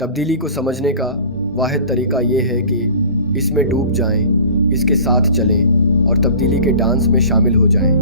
तब्दीली को समझने का वाहिद तरीका ये है कि इसमें डूब जाएं, इसके साथ चलें और तब्दीली के डांस में शामिल हो जाएं।